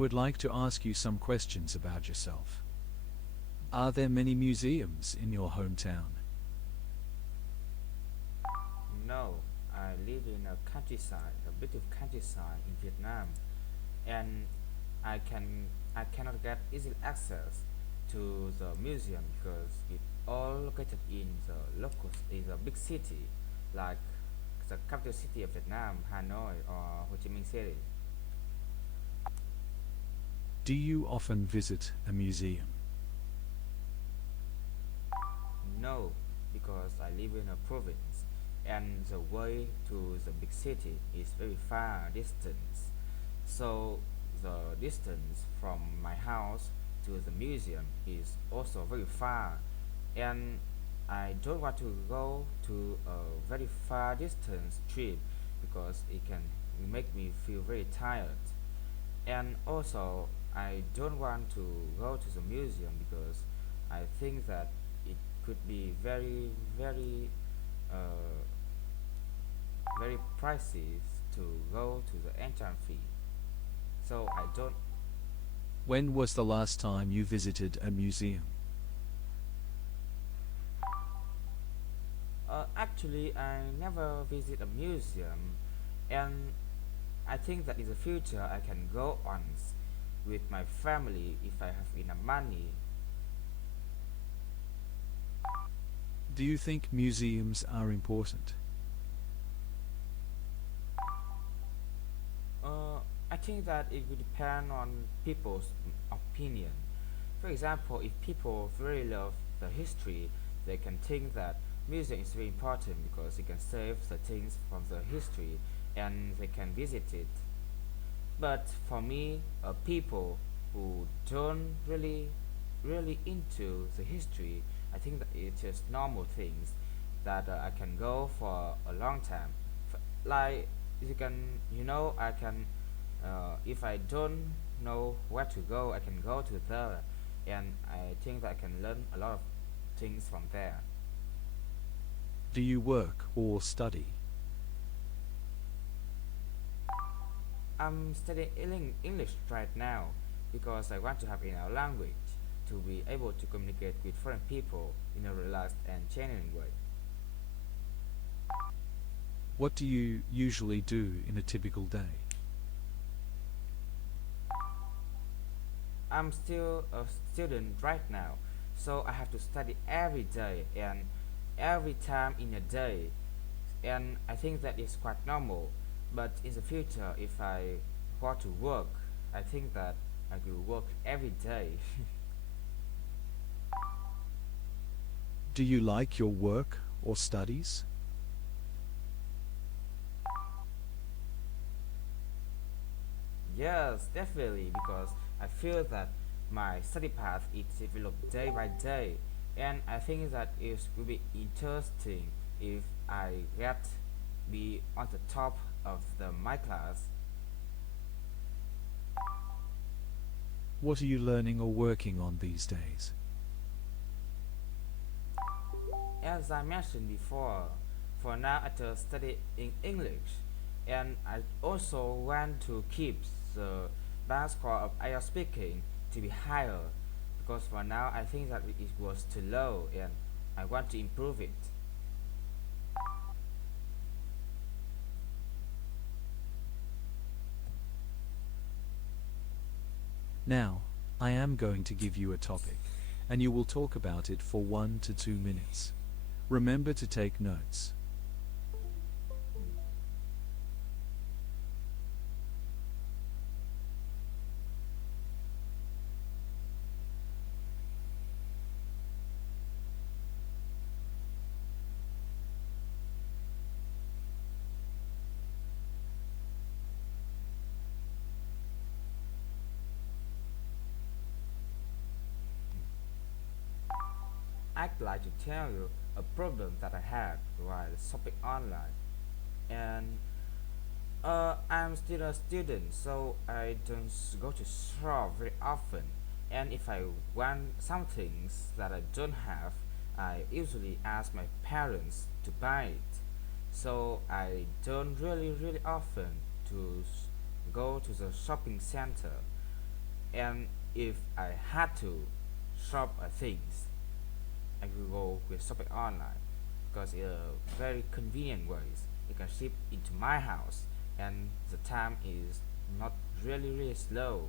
Would like to ask you some questions about yourself. Are there many museums in your hometown? No, I live in a countryside, a beautiful countryside in Vietnam, and I cannot get easy access to the museum because it all located in the local in the big city, like the capital city of Vietnam, Hanoi or Ho Chi Minh City. Do you often visit a museum? No, because I live in a province, and the way to the big city is very far distance. So the distance from my house to the museum is also very far, and I don't want to go to a very far distance trip because it can make me feel very tired. And also, I don't want to go to the museum because I think that it could be uh, very pricey to go to the entrance fee. So I don't. When was the last time you visited a museum? Actually, I never visit a museum, and I think that in the future I can go once with my family if I have enough money. Do you think museums are important? I think that it will depend on people's opinion. For example, if people really love the history, they can think that museum is very important because it can save the things from the history and they can visit it. But for me, people who don't really into the history, I think that it's just normal things that I can go for a long time. Like you can, I can, if I don't know where to go, I can go to there, and I think that I can learn a lot of things from there. Do you work or study? I'm studying English right now because I want to have enough language to be able to communicate with foreign people in a relaxed and genuine way. What do you usually do in a typical day? I'm still a student right now, so I have to study every day and every time in a day, and I think that is quite normal. But in the future, if I want to work, I think that I will work every day. Do you like your work or studies? Yes, definitely, because I feel that my study path is developed day by day, and I think that it will be interesting if I get be on the top of my class. What are you learning or working on these days? As I mentioned before, for now I just study in English, and I also want to keep the bar score of IELTS speaking to be higher, because for now I think that it was too low, and I want to improve it. Now, I am going to give you a topic, and you will talk about it for 1 to 2 minutes. Remember to take notes. I'd like to tell you a problem that I had while shopping online, and I'm still a student, so I don't go to shop very often. And if I want some things that I don't have, I usually ask my parents to buy it. So I don't really often to go to the shopping center. And if I had to shop things, I will go with shopping online because it's a very convenient ways. It can ship into my house, and the time is not really slow.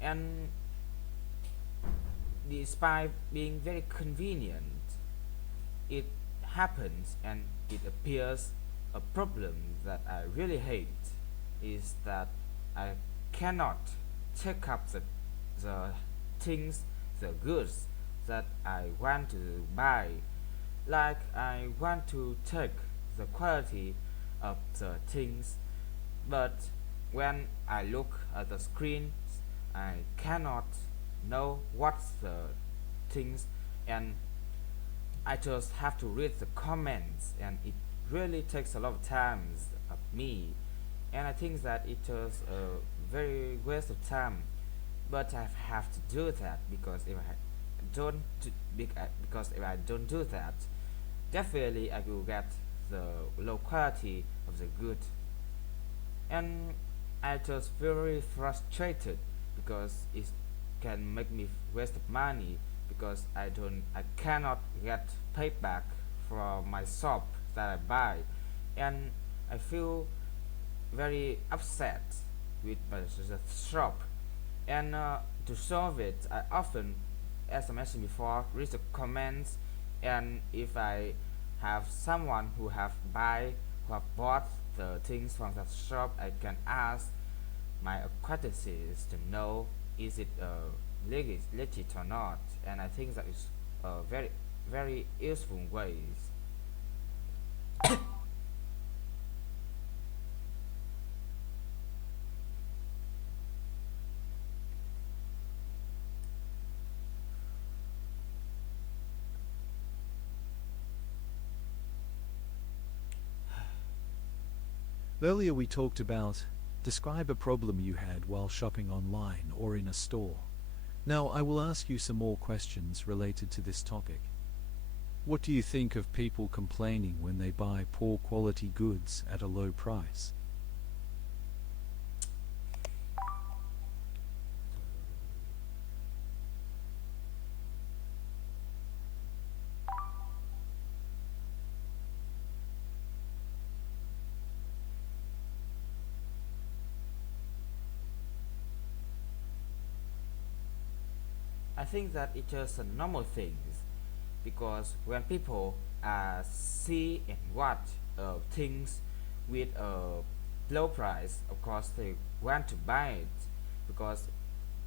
And despite being very convenient, it happens and it appears a problem that I really hate is that I cannot take up the things, the goods that I want to buy. Like I want to take the quality of the things, but when I look at the screen, I cannot know what's the things, and I just have to read the comments, and it really takes a lot of time of me, and I think that it was a very waste of time. But I have to do that because if I don't because if I don't do that, definitely I will get the low quality of the good, and I just very frustrated because it can make me waste of money because I cannot get paid back from my shop that I buy, and I feel very upset with the shop. And to solve it, I often, as I mentioned before, read the comments, and if I have someone who have bought the things from that shop, I can ask my acquaintances to know is it legit or not, and I think that is very useful ways. Earlier we talked about describe a problem you had while shopping online or in a store. Now I will ask you some more questions related to this topic. What do you think of people complaining when they buy poor quality goods at a low price? I think that it is a normal thing because when people see and watch things with a low price, of course they want to buy it because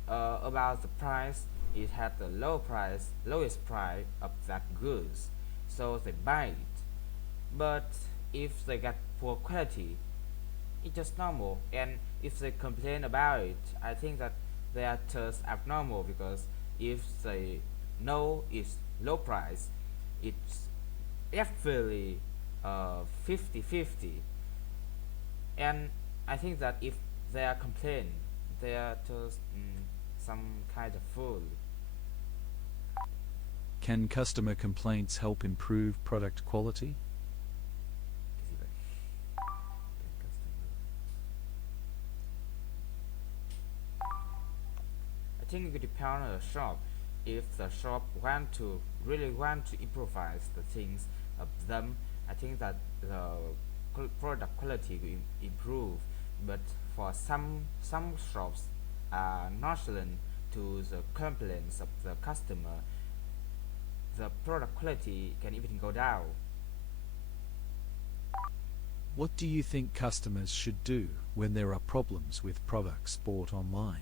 about the price, it had the lowest price of that goods, so they buy it. But if they get poor quality, it's just normal. And if they complain about it, I think that they are just abnormal because if they know it's low price, it's definitely 50-50. And I think that if they are complain, they are just some kind of fool. Can customer complaints help improve product quality? I think it depends on the shop. If the shop really want to improvise the things of them, I think that the product quality will improve. But for some shops are nonchalant to the complaints of the customer, the product quality can even go down. What do you think customers should do when there are problems with products bought online?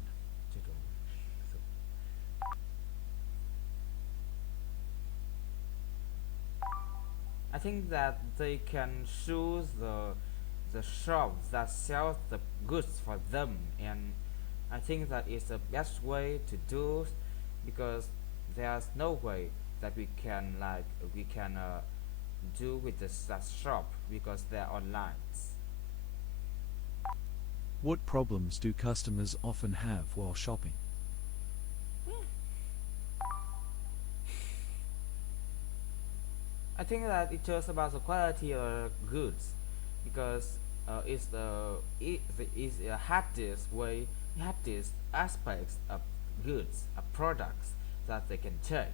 I think that they can choose the shop that sells the goods for them, and I think that is the best way to do because there's no way that we can do with that shop because they're online. What problems do customers often have while shopping? I think that it's just about the quality of goods because it's the hardest way have these aspects of goods, of products that they can check.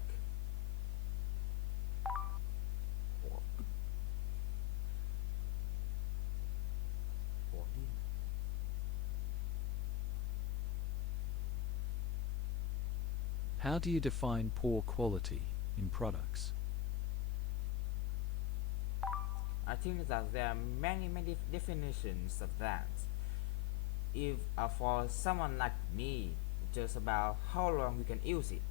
How do you define poor quality in products? I think that there are many definitions of that. If for someone like me, just about how long we can use it,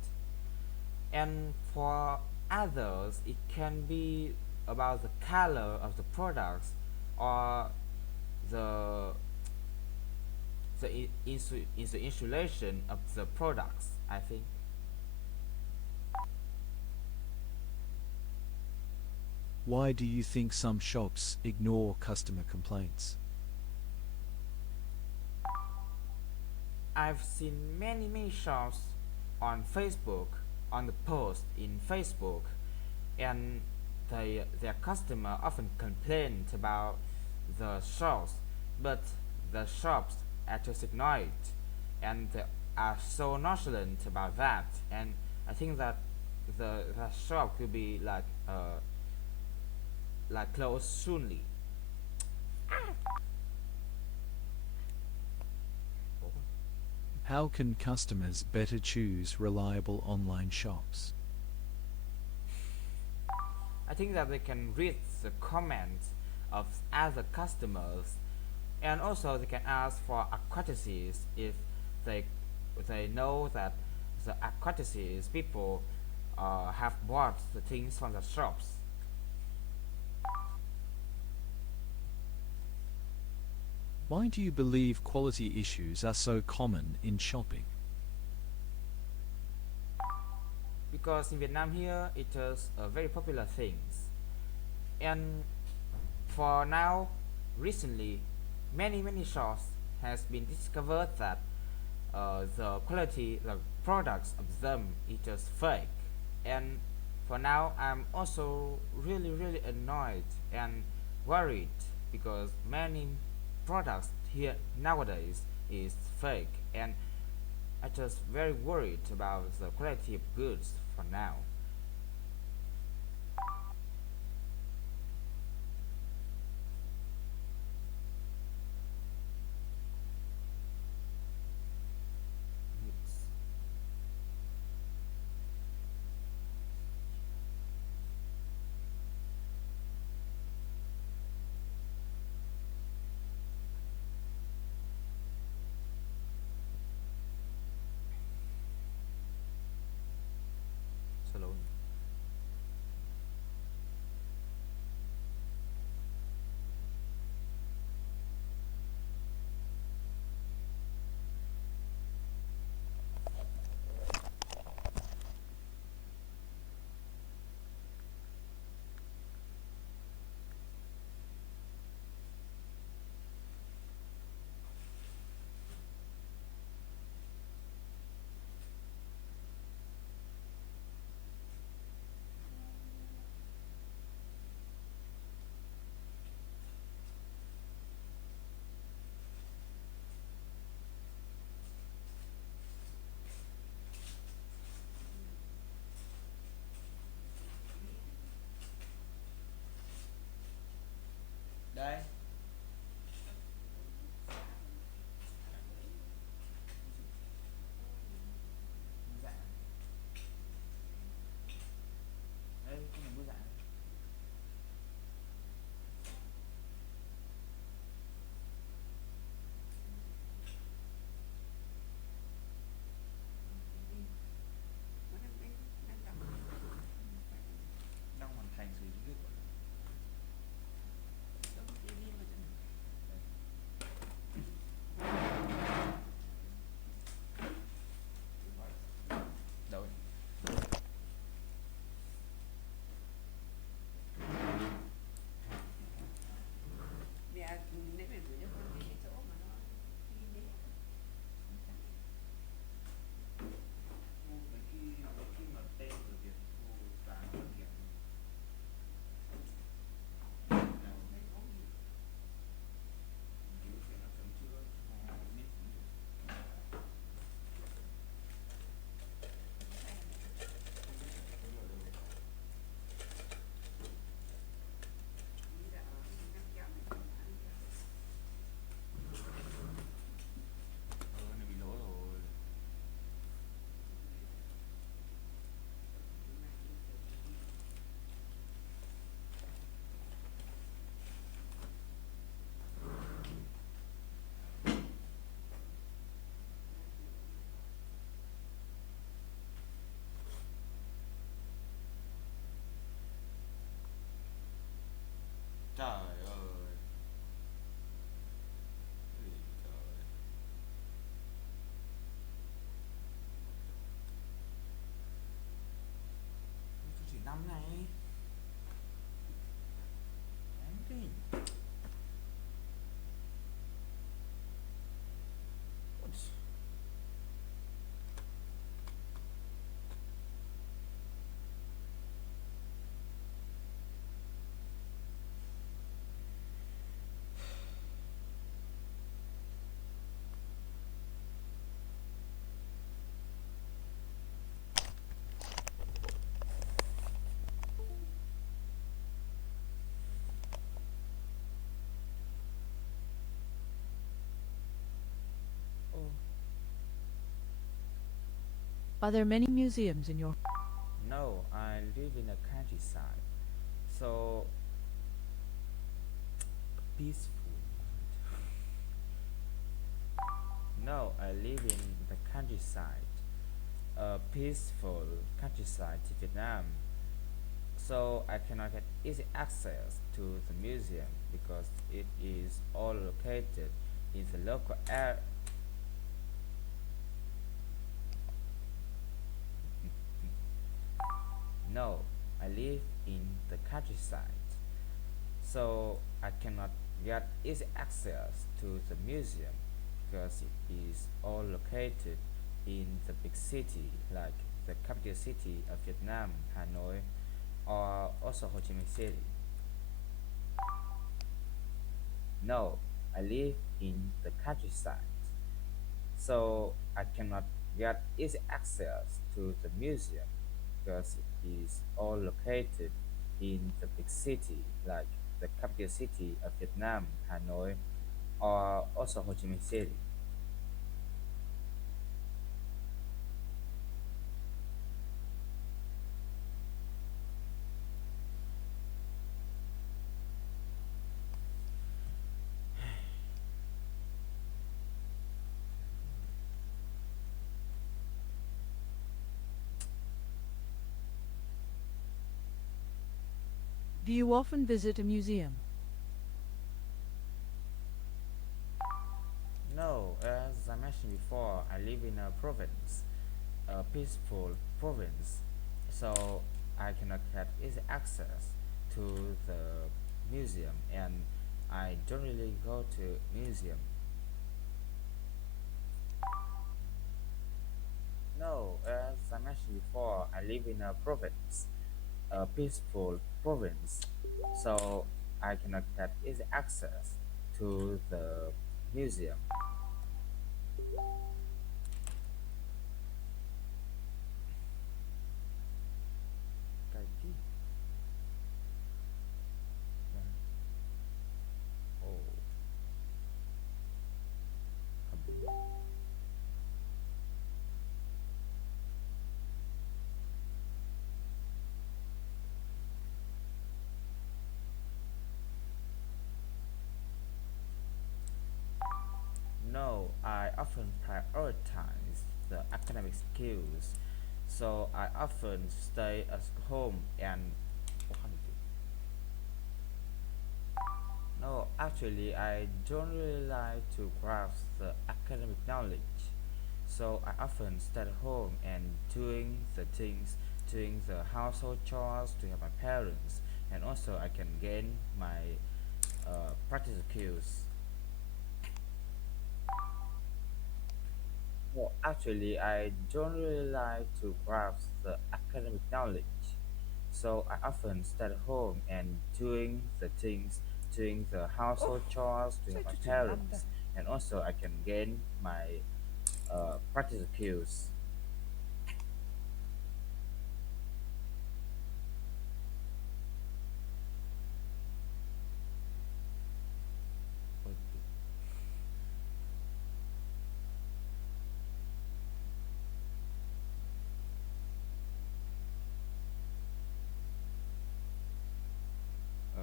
and for others, it can be about the color of the products or the the insulation of the products. I think. Why do you think some shops ignore customer complaints? I've seen many shops on Facebook, on the post in Facebook, and their customer often complain about the shops, but the shops just ignore it, and they are so nonchalant about that. And I think that the shop could be like closed soonly. How can customers better choose reliable online shops? I think that they can read the comments of other customers, and also they can ask for courtesies if they they know that the courtesies people have bought the things from the shops. Why do you believe quality issues are so common in shopping? Because in Vietnam here it is a very popular thing, and for now recently many shops has been discovered that the quality the products of them is just fake. And for now I'm also really annoyed and worried because many products here nowadays is fake, and I just very worried about the quality of goods for now. Salon. Are there many museums in your? No, I live in a countryside, so peaceful. No, I live in the countryside, a peaceful countryside in Vietnam. So I cannot get easy access to the museum because it is all located in the local area. No, I live in the countryside, so I cannot get easy access to the museum because it is all located in the big city like the capital city of Vietnam, Hanoi, or also Ho Chi Minh City. No, I live in the countryside, so I cannot get easy access to the museum because it is all located in the big city like the capital city of Vietnam, Hanoi, or also Ho Chi Minh City. Do you often visit a museum? No, as I mentioned before, I live in a province, a peaceful province, so I cannot get easy access to the museum, and I don't really go to museum. No, as I mentioned before, I live in a province, a peaceful province, so I cannot get easy access to the museum. Cái gì? Oh, no, I often prioritize the academic skills, so I often stay at home and. No, actually, I don't really like to grasp the academic knowledge, so I often stay at home and doing the things, doing the household chores to help my parents, and also I can gain my practice skills. No, actually, I don't really like to grasp the academic knowledge, so I often stay at home and doing the things, doing the household chores to help my parents, and also I can gain my practice skills. Uh,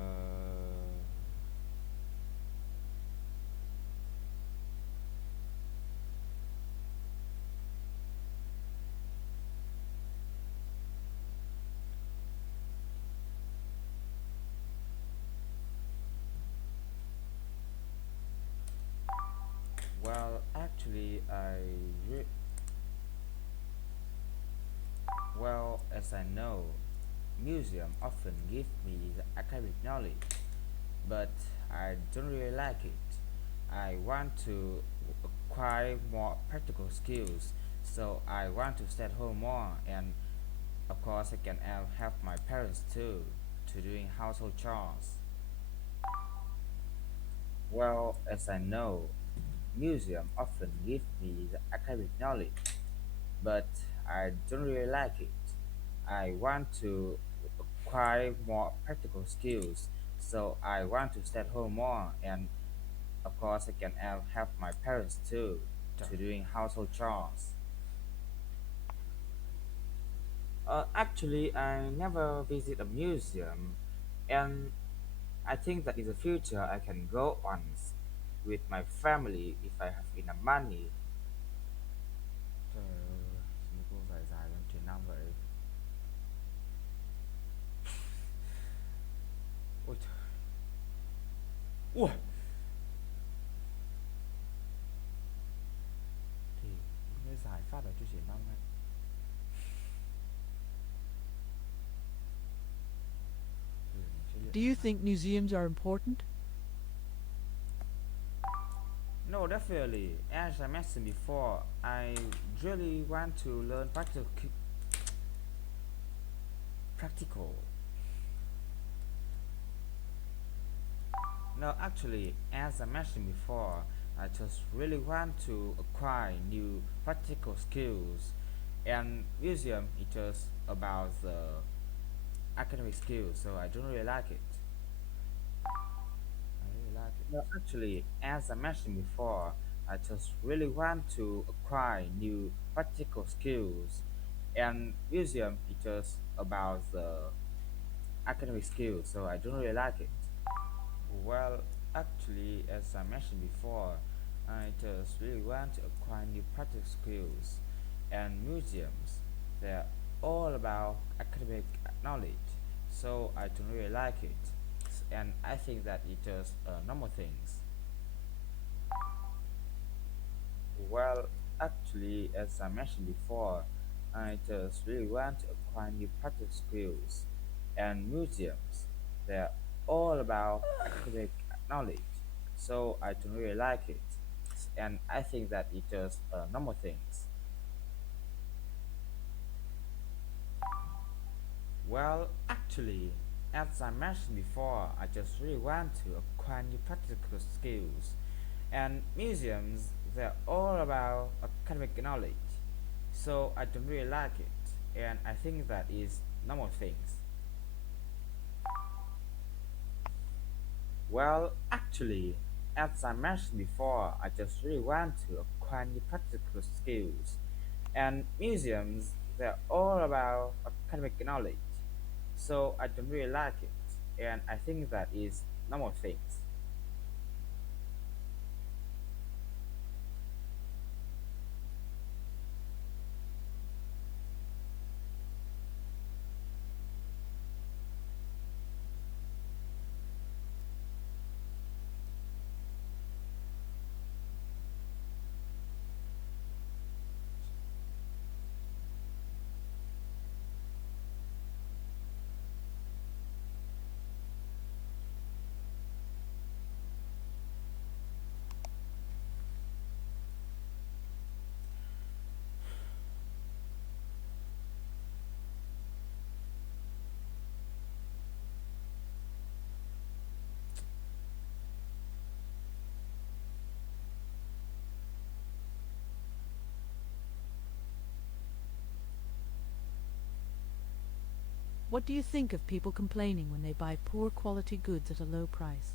well, actually, well, as I know, museum often give me the academic knowledge, but I don't really like it. I want to acquire more practical skills, so I want to stay at home more, and of course, I can help my parents too to doing household chores. Well, as I know, museum often give me the academic knowledge, but I don't really like it. I want to acquire more practical skills, so I want to stay at home more, and of course, I can help my parents too to doing household chores. Actually, I never visit a museum, and I think that in the future I can go once with my family if I have enough money. Trời ơi, sao cô dài dài trong chuyện năm vậy? Ôi trời. Ui, thì nó dài phát ở chuyện năm này. Ừ, sẽ luyện Do lại you mà. think museums are important? No, definitely. As I mentioned before, I really want to learn practical. No, actually, as I mentioned before, I just really want to acquire new practical skills, and museum is just about the academic skills, so I don't really like it. I really like it. No, actually, as I mentioned before, I just really want to acquire new practical skills, and museum is just about the academic skills, so I don't really like it. Well, actually, as I mentioned before, I just really want to acquire new practical skills, and museums, they're all about academic knowledge, so I don't really like it, and I think that it just normal things. Well, actually, as I mentioned before, I just really want to acquire new practical skills, and museums, they're all about academic knowledge, so I don't really like it, and I think that it just normal things. Well, actually, as I mentioned before, I just really want to acquire new practical skills, and museums, they're all about academic knowledge, so I don't really like it, and I think that is normal things. Well, actually, as I mentioned before, I just really want to acquire new practical skills, and museums, they're all about academic knowledge, so I don't really like it, and I think that is normal things. What do you think of people complaining when they buy poor quality goods at a low price?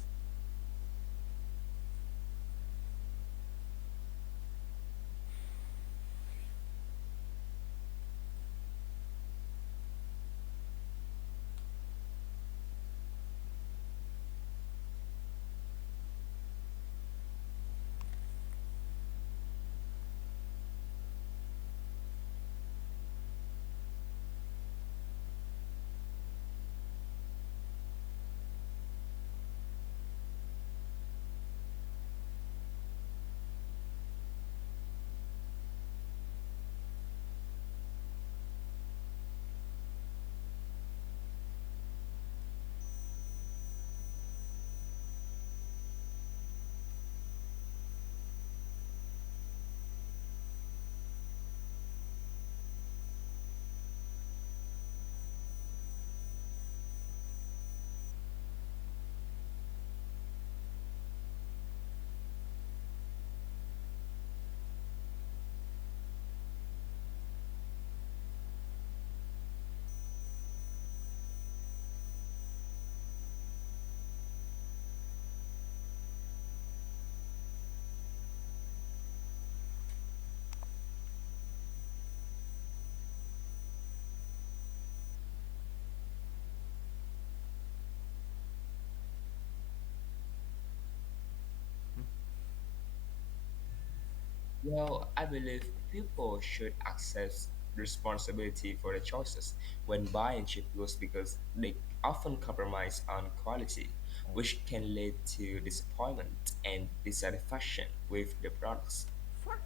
Well, I believe people should accept responsibility for their choices when buying cheap goods because they often compromise on quality, which can lead to disappointment and dissatisfaction with the products. What?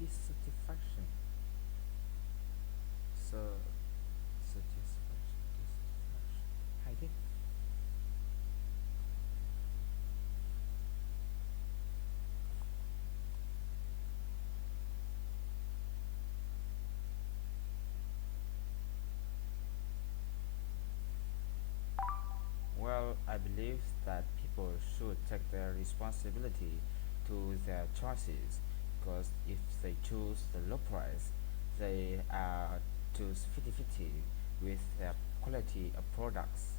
Dissatisfaction. So, dissatisfaction. I think. Well, I believe that people should take their responsibility to their choices because if they choose the low price, they are choose 50-50 with the quality of products.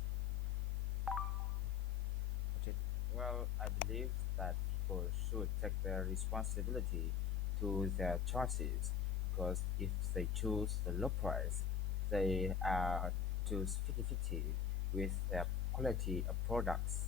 Okay. Well, I believe that people should take their responsibility to their choices because if they choose the low price, they are choose 50-50 with the quality of products.